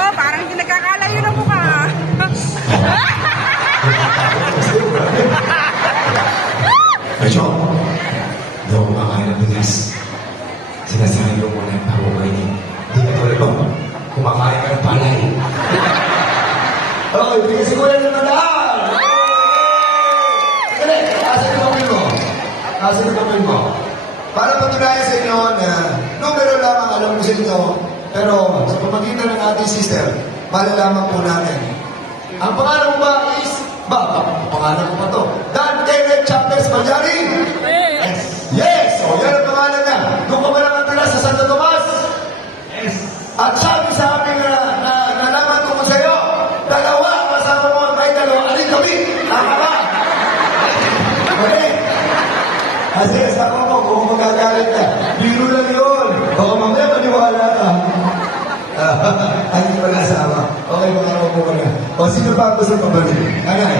Oh, parang hindi nagkakalayo ng mukha. Medyo, daw kumakain ng bigas. Sinasabi mo muna yung bago kainin. Hindi ka tulad mo, kumakain ka ng palay. Okay, bigyan si Kuya ng mandaan! Sige, asan yung papel mo? Asan yung papel mo? Para patunayan sa inyo na numero lang ang alam ko sa inyo, pero sa pamagitan ng ating sister, malalaman po natin. Ang pangalan mo ba is, pangalan mo ba to? Dan Kenneth Chapters Malyari? Yes! Yes! O, yan ang pangalan niya. Doon ka ba lang natila sa Santo Tomas? Yes! At sabi sa akin na nalaman ko sa iyo, dalawa, kasama mo, may dalawa, alin kami? Tama ba? Okay? Kasi kasama mo, kung magagalit ka, biro lang yun. Baka mamaya maniwala ka. Ay, hindi pala asama. Okay, mga mo ka na. O, sino pa ang gusto pabalik? Nanay.